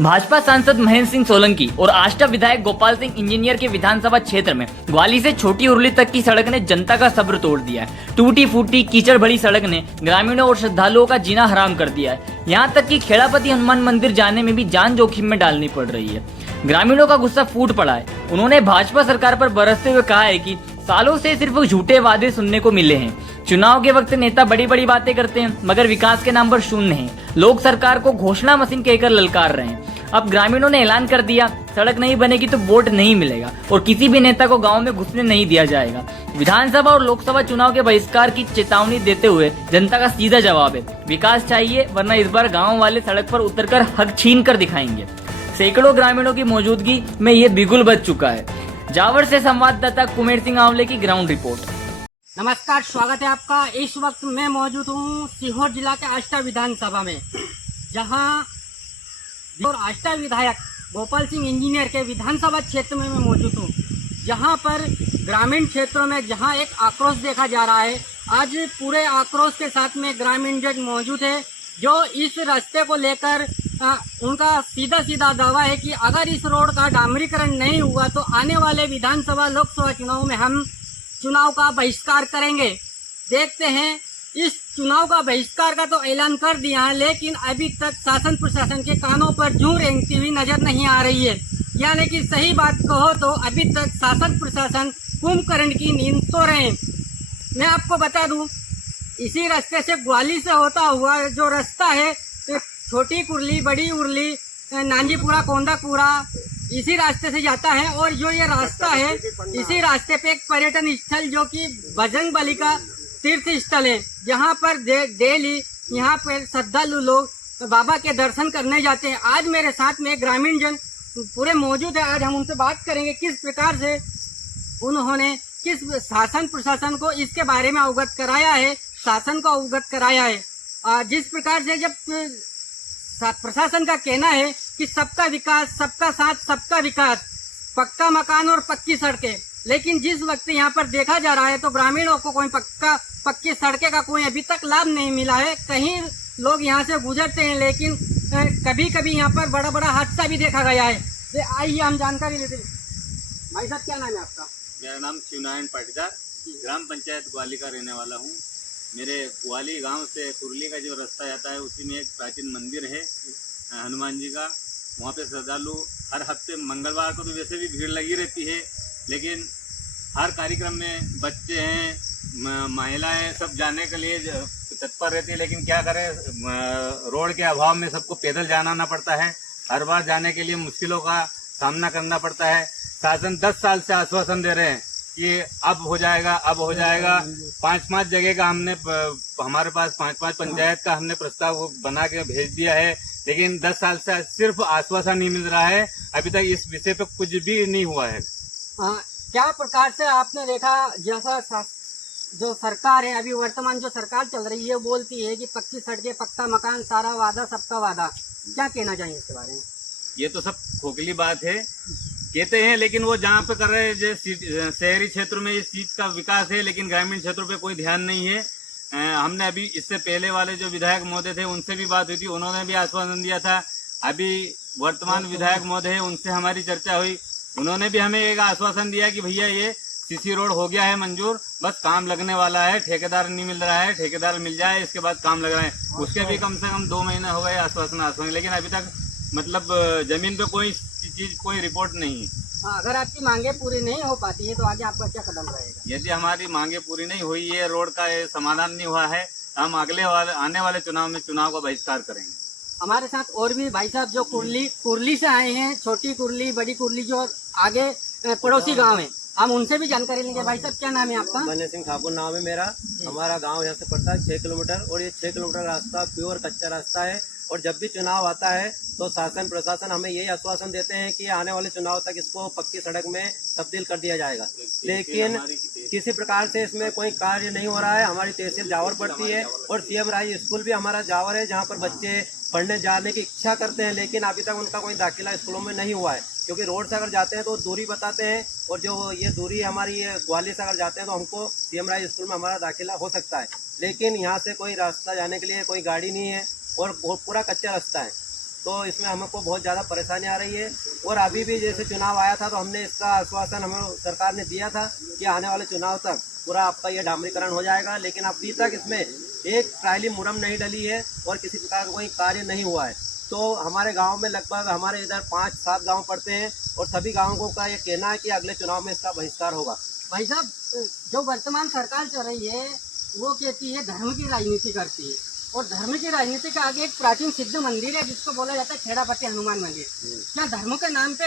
भाजपा सांसद महेंद्र सिंह सोलंकी और आष्टा विधायक गोपाल सिंह इंजीनियर के विधानसभा क्षेत्र में ग्वाली से छोटी उरली तक की सड़क ने जनता का सब्र तोड़ दिया है। टूटी फूटी कीचड़ भरी सड़क ने ग्रामीणों और श्रद्धालुओं का जीना हराम कर दिया है। यहाँ तक कि खेड़ापति हनुमान मंदिर जाने में भी जान जोखिम में डालनी पड़ रही है। ग्रामीणों का गुस्सा फूट पड़ा है। उन्होंने भाजपा सरकार पर बरसते हुए कहा है कि सालों से सिर्फ झूठे वादे सुनने को मिले हैं। चुनाव के वक्त नेता बड़ी बड़ी बातें करते हैं मगर विकास के नाम पर शून्य हैं। लोग सरकार को घोषणा मशीन कहकर ललकार रहे हैं। अब ग्रामीणों ने ऐलान कर दिया, सड़क नहीं बनेगी तो वोट नहीं मिलेगा और किसी भी नेता को गांव में घुसने नहीं दिया जाएगा। विधानसभा और लोकसभा चुनाव के बहिष्कार की चेतावनी देते हुए जनता का सीधा जवाब है, विकास चाहिए वरना इस बार गाँव वाले सड़क पर उतरकर हक छीन कर दिखाएंगे। सैकड़ों ग्रामीणों की मौजूदगी में ये बिगुल बज चुका है। जावर से संवाददाता कुमेर सिंह आंवले की ग्राउंड रिपोर्ट। नमस्कार, स्वागत है आपका। इस वक्त मैं मौजूद हूँ सीहोर जिला के आष्टा विधानसभा में, जहां और आष्टा विधायक गोपाल सिंह इंजीनियर के विधानसभा क्षेत्र में मैं मौजूद हूँ, जहां पर ग्रामीण क्षेत्रों में जहां एक आक्रोश देखा जा रहा है। आज पूरे आक्रोश के साथ में ग्रामीण जन मौजूद है, जो इस रास्ते को लेकर उनका सीधा सीधा दावा है कि अगर इस रोड का डामरीकरण नहीं हुआ तो आने वाले विधानसभा लोकसभा चुनाव में हम चुनाव का बहिष्कार करेंगे। देखते हैं, इस चुनाव का बहिष्कार का तो ऐलान कर दिया है, लेकिन अभी तक शासन प्रशासन के कानों पर जूं रेंगती हुई नजर नहीं आ रही है। यानी कि सही बात कहो तो अभी तक शासन प्रशासन कुंभकर्ण की नींद सो रहे हैं। मैं आपको बता दूं, इसी रास्ते से ग्वाली से होता हुआ जो रास्ता है, तो छोटी कुरली, बड़ी उरली, नांजीपुरा, कोंदापुरा इसी रास्ते से जाता है। और जो ये रास्ता है, इसी रास्ते पे एक पर्यटन स्थल जो कि बजरंग बली का तीर्थ स्थल है, जहाँ पर डेली यहाँ पर श्रद्धालु लोग बाबा के दर्शन करने जाते हैं। आज मेरे साथ में ग्रामीण जन पूरे मौजूद है। आज हम उनसे बात करेंगे किस प्रकार से उन्होंने किस शासन प्रशासन को इसके बारे में अवगत कराया है, शासन को अवगत कराया है। जिस प्रकार से जब प्रशासन का कहना है कि सबका विकास, सबका साथ, सबका विकास, पक्का मकान और पक्की सड़कें, लेकिन जिस वक्त यहाँ पर देखा जा रहा है तो ग्रामीणों को कोई पक्की सड़कें का कोई अभी तक लाभ नहीं मिला है। कहीं लोग यहाँ से गुजरते हैं, लेकिन कभी कभी यहाँ पर बड़ा बड़ा हादसा भी देखा गया है। आइए हम जानकारी लेते हैं। भाई साहब, क्या नाम है आपका? मेरा नाम शिवनारायण पाटीदार, ग्राम पंचायत ग्वाली का रहने वाला हूँ। मेरे ग्वाली गांव से कुरली का जो रास्ता जाता है, उसी में एक प्राचीन मंदिर है हनुमान जी का। वहाँ पे श्रद्धालु हर हफ्ते मंगलवार को तो वैसे भी भीड़ लगी रहती है, लेकिन हर कार्यक्रम में बच्चे हैं, महिलाएं सब जाने के लिए तत्पर रहती है। लेकिन क्या करें, रोड के अभाव में सबको पैदल जाना पड़ता है। हर बार जाने के लिए मुश्किलों का सामना करना पड़ता है। शासन 10 साल से आश्वासन दे रहे हैं कि अब हो जाएगा, अब हो जाएगा। 5-5 जगह का हमने, हमारे पास 5-5 पंचायत का हमने प्रस्ताव बना के भेज दिया है, लेकिन 10 साल से सिर्फ आश्वासन नहीं मिल रहा है। अभी तक इस विषय पे कुछ भी नहीं हुआ है। क्या प्रकार से आपने देखा, जैसा जो सरकार है अभी वर्तमान जो सरकार चल रही है, बोलती है कि पक्की सड़कें, पक्का मकान, सारा वादा सबका वादा, क्या कहना चाहिए इसके बारे में? ये तो सब खोखली बात है, कहते हैं, लेकिन वो जहाँ पे कर रहे हैं, शहरी क्षेत्रों में इस चीज का विकास है, लेकिन ग्रामीण क्षेत्रों पे कोई ध्यान नहीं है। हमने अभी इससे पहले वाले जो विधायक महोदय थे उनसे भी बात हुई थी, उन्होंने भी आश्वासन दिया था। अभी वर्तमान विधायक महोदय है, उनसे हमारी चर्चा हुई, उन्होंने भी हमें एक आश्वासन दिया कि भैया ये सीसी रोड हो गया है मंजूर, बस काम लगने वाला है, ठेकेदार नहीं मिल रहा है, ठेकेदार मिल जाए इसके बाद काम लग रहा है। उसके भी कम से कम 2 महीने हो गए आश्वासन, लेकिन अभी तक मतलब जमीन पे कोई चीज, कोई रिपोर्ट नहीं है। अगर आपकी मांगे पूरी नहीं हो पाती है तो आगे आपका क्या कदम रहेगा? यदि हमारी मांगे पूरी नहीं हुई, ये रोड का समाधान नहीं हुआ है, तो हम आने वाले चुनाव में चुनाव का बहिष्कार करेंगे। हमारे साथ और भी भाई साहब जो कुरली से आए हैं, छोटी कुरली, बड़ी कुरली, जो आगे पड़ोसी गांव है, हम उनसे भी जानकारी लेंगे। भाई साहब, क्या नाम है आपका? महेंद्र सिंह ठाकुर नाम है मेरा। हमारा गांव यहाँ से पड़ता है 6 किलोमीटर, और ये 6 किलोमीटर रास्ता प्योर कच्चा रास्ता है। और जब भी चुनाव आता है तो शासन प्रशासन हमें यही आश्वासन देते हैं कि आने वाले चुनाव तक इसको पक्की सड़क में तब्दील कर दिया जाएगा, लेकिन किसी प्रकार से इसमें कोई कार्य नहीं हो रहा है। हमारी तहसील जावर पड़ती है और सीएम राय स्कूल भी हमारा जावर है, जहाँ पर बच्चे पढ़ने जाने की इच्छा करते हैं, लेकिन अभी तक उनका कोई दाखिला स्कूलों में नहीं हुआ है, क्योंकि रोड से अगर जाते हैं तो दूरी बताते हैं, और जो ये दूरी हमारी ये ग्वाली से अगर जाते हैं तो हमको सीएम राय स्कूल में हमारा दाखिला हो सकता है, लेकिन यहाँ से कोई रास्ता जाने के लिए कोई गाड़ी नहीं है और बहुत पूरा कच्चा रास्ता है। तो इसमें हमको बहुत ज़्यादा परेशानी आ रही है। और अभी भी जैसे चुनाव आया था तो हमने इसका आश्वासन हमें सरकार ने दिया था कि आने वाले चुनाव तक पूरा आपका ये डामरीकरण हो जाएगा, लेकिन अभी तक इसमें एक ट्रायली मुरम नहीं डली है और किसी प्रकार का कोई कार्य नहीं हुआ है। तो हमारे गांव में लगभग हमारे इधर 5-7 गांव पड़ते हैं और सभी गांवों का ये कहना है कि अगले चुनाव में इसका बहिष्कार होगा। भाई साहब, जो वर्तमान सरकार चल रही है वो कहती है धर्म की राजनीति करती है, और धर्म की राजनीति के आगे एक प्राचीन सिद्ध मंदिर है जिसको बोला जाता है खेड़ापति हनुमान मंदिर। क्या धर्म के नाम पे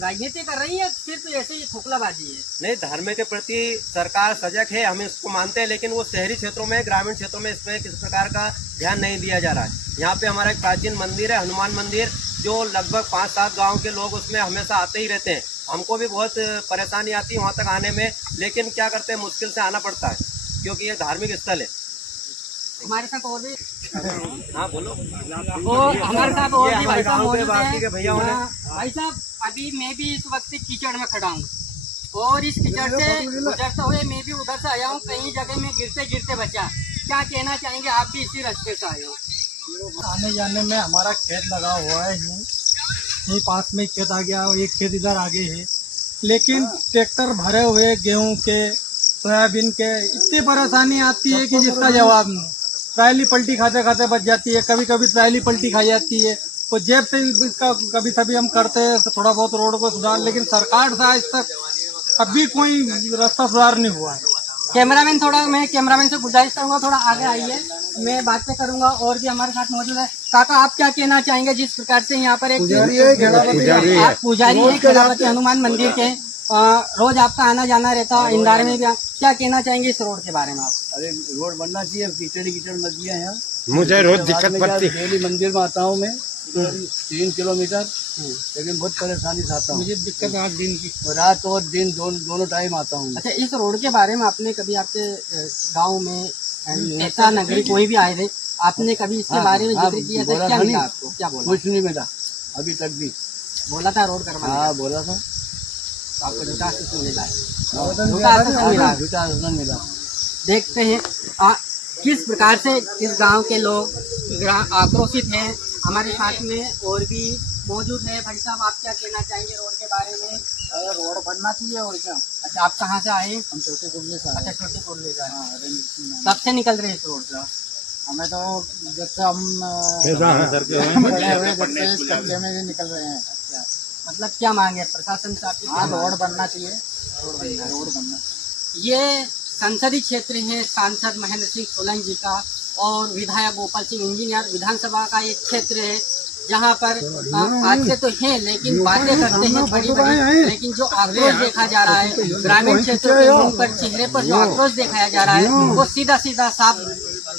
राजनीति कर रही है, सिर्फ ऐसे ही खोखलाबाजी है? नहीं, धर्म के प्रति सरकार सजग है, हम इसको मानते हैं, लेकिन वो शहरी क्षेत्रों में, ग्रामीण क्षेत्रों में इसमें किसी प्रकार का ध्यान नहीं दिया जा रहा है। यहाँ पे हमारा एक प्राचीन मंदिर है हनुमान मंदिर, जो लगभग 5-7 गाँव के लोग उसमें हमेशा आते ही रहते हैं। हमको भी बहुत परेशानी आती है वहाँ तक आने में, लेकिन क्या करते हैं, मुश्किल से आना पड़ता है क्योंकि ये धार्मिक स्थल है। हमारे साथ और भी हाँ बोलो। और हमारे साथ और भी भाई साहब मौजूद हैं। भैया भाई साहब, अभी मैं भी इस वक्त कीचड़ में खड़ा हूँ और इस कीचड़ से गुजरते हुए मैं भी उधर से आया हूँ, कई जगह में गिरते गिरते बचा। क्या कहना चाहेंगे, आप भी इसी रास्ते से आए हो? आने जाने में हमारा खेत लगा हुआ है, यहीं पास में खेत आ गया, एक खेत इधर आगे है, लेकिन ट्रैक्टर भरे हुए गेहूं के, सोयाबीन के, इतनी परेशानी आती है कि जिसका जवाब नहीं। ट्रायली पलटी खाते खाते बच जाती है, कभी कभी ट्रायली पलटी खाई जाती है, तो जेब से इसका कभी सभी हम करते हैं थोड़ा बहुत रोड को सुधार, लेकिन सरकार से आज तक अभी कोई रास्ता सुधार नहीं हुआ है। कैमरामैन मैं कैमरामैन से गुजारिश करूंगा थोड़ा आगे आइए, मैं बातें करूंगा। और भी हमारे साथ मौजूद है। काका, आप क्या कहना चाहेंगे, जिस प्रकार से यहाँ पर एक पुजारी है खेड़ापति हनुमान मंदिर के, रोज आपका आना जाना रहता है, इंदार में भी, क्या कहना चाहेंगे इस रोड के बारे में आप? अरे रोड बनना चाहिए, कीचड़ नदियाँ हैं यहाँ, मुझे रोज दिक्कत पड़ती है। डेली मंदिर में आता हूँ मैं 3 किलोमीटर, लेकिन बहुत परेशानी से आता हूँ। मुझे दिक्कत आज दिन की, रात और दिन दोनों टाइम आता हूँ। अच्छा, इस रोड के बारे में आपने कभी आपके गांव में नेता नगरी कोई भी आए थे, आपने कभी इसके बारे में जिक्र किया था? क्या मिला आपको, क्या बोला? कुछ नहीं मिला अभी तक भी। बोला था रोड करवाने? हाँ बोला था। आपको झूठा आश्वासन मिला है? झूठा आश्वासन मिला। देखते हैं किस प्रकार से इस गांव के लोग आक्रोशित हैं। हमारे साथ में और भी मौजूद है। भाई साहब, आप क्या कहना चाहेंगे रोड के बारे में? रोड बनना चाहिए और क्या। अच्छा, आप कहाँ से आए? हम छोटे कुर्ले से। अच्छा, छोटे कुर्ले से आए। कब से निकल रहे हैं इस रोड से? हमें तो जब से हम बड़े हुए जब से इस कच्चे में भी निकल रहे हैं। अच्छा, मतलब क्या मांगे प्रशासन से आपकी? हाँ, रोड बनना चाहिए, रोड बनना। ये संसदीय क्षेत्र है सांसद महेंद्र सिंह सोलंकी का, और विधायक गोपाल सिंह इंजीनियर विधानसभा का एक क्षेत्र है जहाँ पर आते तो हैं लेकिन बातें करते हैं बड़ी बड़ी, लेकिन जो आक्रोश देखा जा रहा है ग्रामीण क्षेत्रों के मुंह पर, चेहरे पर जो आक्रोश दिखाया जा रहा है वो सीधा सीधा साफ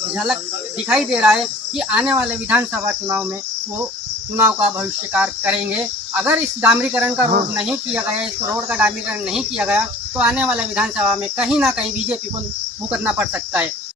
झलक दिखाई दे रहा है कि आने वाले विधानसभा चुनाव में वो चुनाव का भविष्यकार करेंगे। अगर इस डामरीकरण का रोड नहीं किया गया, इस रोड का डामरीकरण नहीं किया गया, तो आने वाले विधानसभा में कहीं ना कहीं बीजेपी को भुगतना पड़ सकता है।